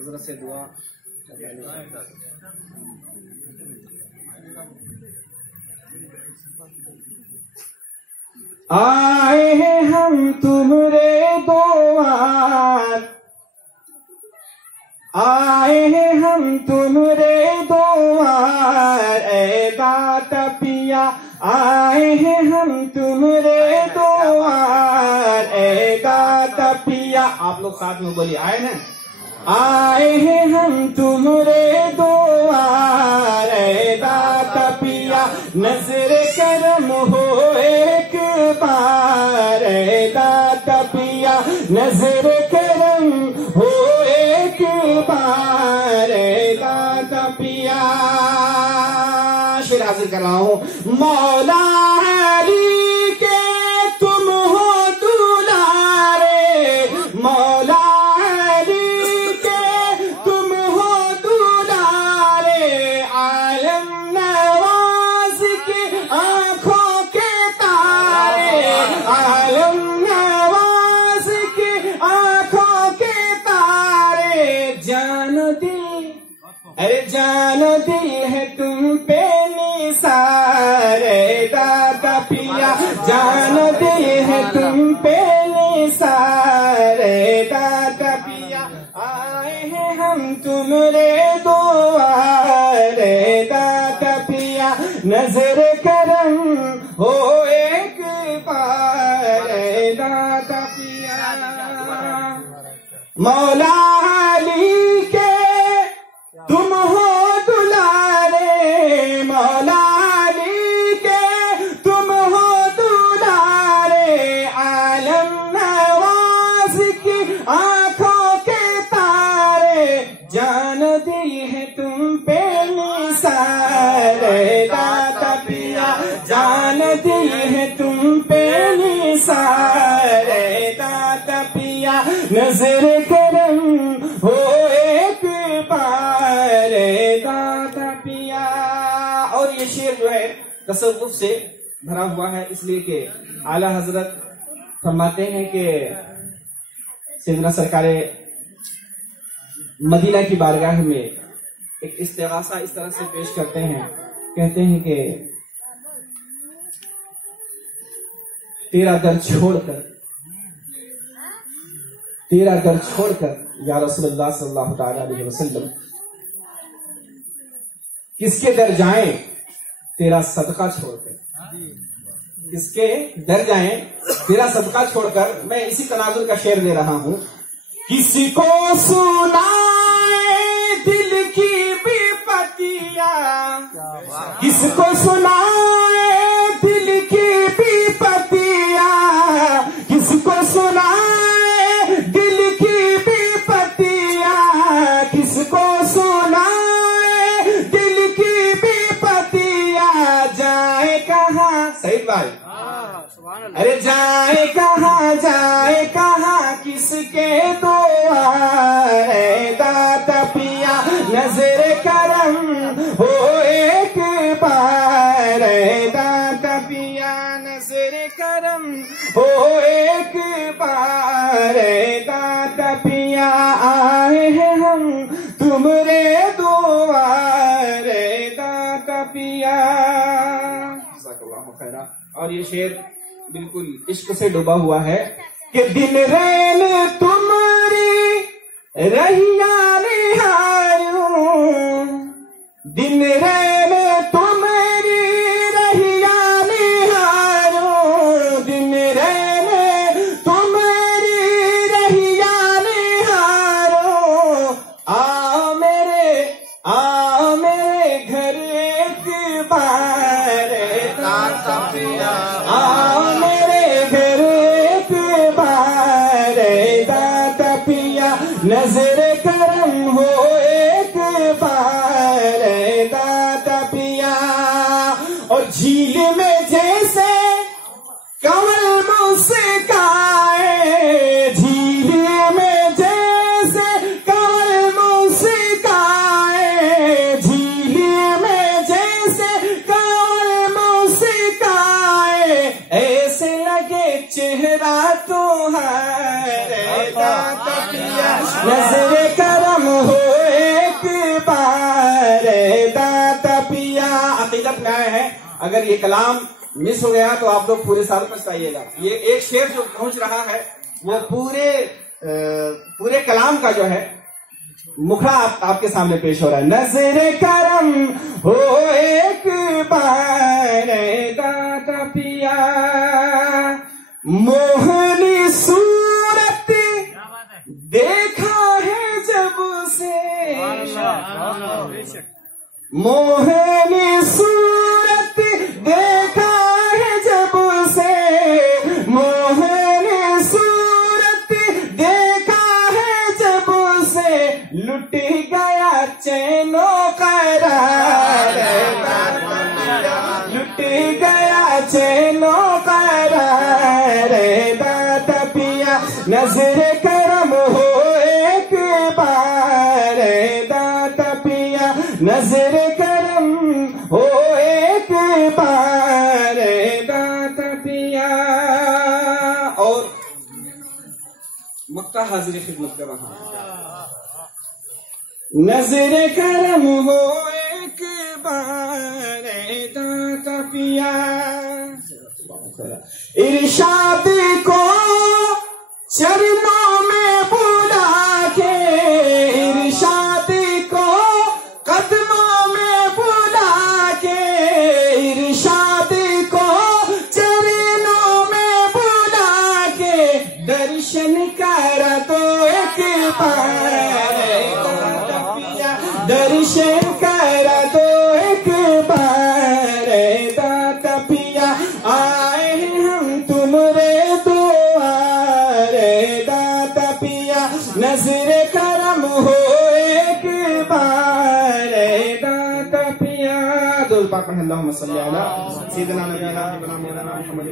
हज़रत से दुआ। आए हैं हम तुम्हारे द्वार, आए हैं हम तुम्हारे द्वार, ए दाता पिया आए हैं हम तुम्हारे द्वार, ए दाता पिया। आप लोग साथ में बोलिए, आए ना, आए हैं हम तुम्हारे द्वार, ए दाता पिया नजर करम हो एक बार, ए दाता पिया नजर करम हो एक बार, ए दाता पिया। शेर हाजिर कर रहा हूं। मौला अली के तुम हो दुलारे, मौला अली के तुम हो दुलारे, आलम नवाज की आंखों के तारे, आलम नवाज की आंखों के तारे। जानो दिल, अरे जानो दिल है तुम पे निसार, दाता पिया जानो दिल है तुम पे निसार, दाता पिया आए हैं हम तुम्हारे द्वार, दाता पिया नजर करम हो एक बार, दाता पिया। मौला अली के तुम हो दुलारे, मौला अली के तुम हो दुलारे, आलम नवाज की आंखों के तारे। जान दिल है तुम पे निसार, दाता पिया जान दिल है तुम पे निसार, दाता पिया नजर करम हो एक बार, दाता पिया। और ये शेर जो है तसव्वुफ से भरा हुआ है, इसलिए कि आला हजरत फरमाते हैं कि सैयदना सरकारे मदीना की बारगाह में एक इस्तिगासा इस तरह से पेश करते हैं, कहते हैं कि तेरा दर छोड़कर, तेरा दर छोड़कर या रसूलुल्लाह सल्लल्लाहु अलैहि वसल्लम किसके दर जाएं तेरा सदका छोड़कर, किसके दर जाएं तेरा सदका छोड़कर। मैं इसी तनाजुर का शेर दे रहा हूं। किसी को सुनाए दिल की विपतिया, किसको सुनाए दिल की विपतिया, किसको सुनाए दिल की विपतिया, किसको सुनाए दिल की विपतिया। जाए कहाँ सही भाई, अरे जाए कहाँ किसके द्वार, दाता पिया नजर करम हो एक बार, दाता पिया नजर करम हो एक बार, दाता पिया आए हैं हम तुम्हारे द्वार, दाता पिया। और ये शेर बिल्कुल इश्क से डूबा हुआ है कि दिन रैन तुम्हारी रहिया निहारूं, दिन रैन तुम्हारी रहिया निहारूं, दिन रैन तुम्हारी रहिया निहारूं। आओ मेरे घर एक बार, दाता पिया आओ मेरे घर एक बार, दाता पिया नजर करम हो एक बार, दाता पिया। और झील में जैसे कमल मुस्काए, झील में जैसे कमल मुस्काए, झील में जैसे कमल मुस्काए, ऐसे लगे चेहरा तुम्हारे, दाता पिया नजर करम हो अगर ये कलाम मिस हो गया तो आप लोग पूरे साल पछताइएगा। ये एक शेर जो पहुंच रहा है वो पूरे कलाम का जो है मुखड़ा आपके सामने पेश हो रहा है। नजर करम हो एक बार दाता पिया, मोहनी सूरत देखा है जब से, मोहनी सूरत देखा है जब से, मोहनी सूरत देखा है जब से, लुट गया चैनो करार, लुट गया चैनो करार दाता पिया, नजर करम हो एक बार दाता पिया, नजर करम हो एक बार दाता पिया। और मक्का हाजिर खिदमत कर रहा हूं। नजर करम हो एक बार दाता पिया, इरशाद को चरणों में बुला के, इरशाद को कदमों में बुला के, इरशाद को चरणों में बुला के, दर्शन कर दो एक बार दर्शन कर दो एक बार दाता पिया, आए हम तुम्हारे दुआरे दाता पिया, नजर करम हो एक बार दाता पिया। दुआ पढ़ अल्लाहुम्मा सल्ली अला सय्यिदिना नबीना मुहम्मद।